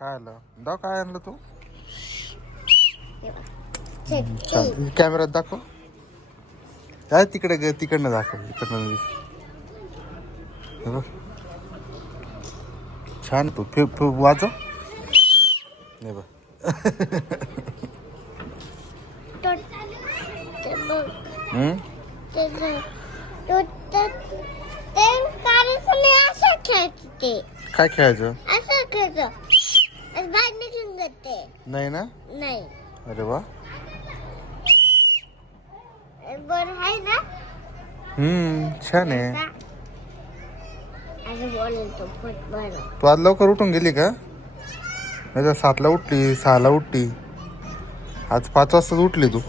काय आलं दाव काय आणलं तू कॅमेऱ्यात दाखव काय तिकडे ग तिकडनं दाखव इकडनं छान तू वाजव नाही बा काय खेळायचं नाही ना नाही अरे वा बरं आहे ना छान आहे असं बोलेल तो बरं तू आज लवकर उठून गेली का नाही तर 7ला उठली 6ला उठली आज 5 वाजताच उठली तू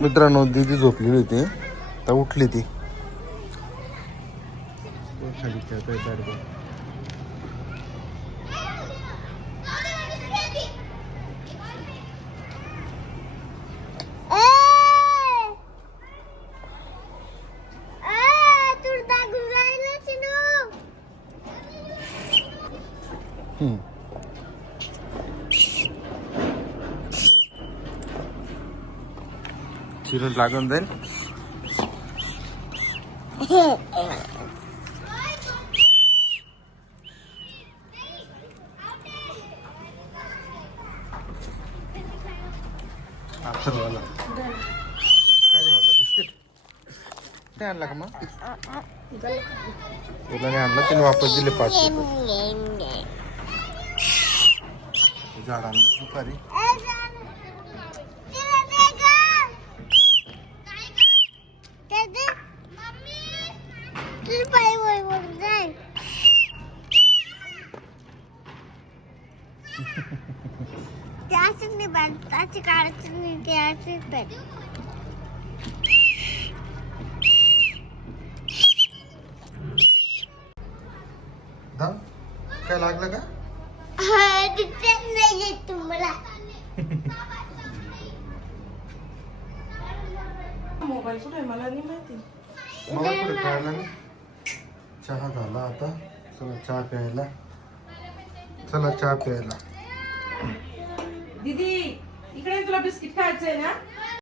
मित्रांनो दीदी झोपलेली होती तर उठली ती खाली खेळतोय बॅट बॉल चिरून लागून जाईल अथर्वला काय झालं बिस्किट नाही आणला का मग तुला नाही आणला तिने वापस दिले 5 रुपये झाड आणलं दुपारी त्याची काढायची नाही त्याची पेट काय लागलं का नाही येत तुम्हाला मोबाईल कुठे मला नाही माहिती मला कुठे कळलं नाही चहा झाला आता चला चहा प्यायला दीदी इकडे तुला बिस्किट खायचंय ना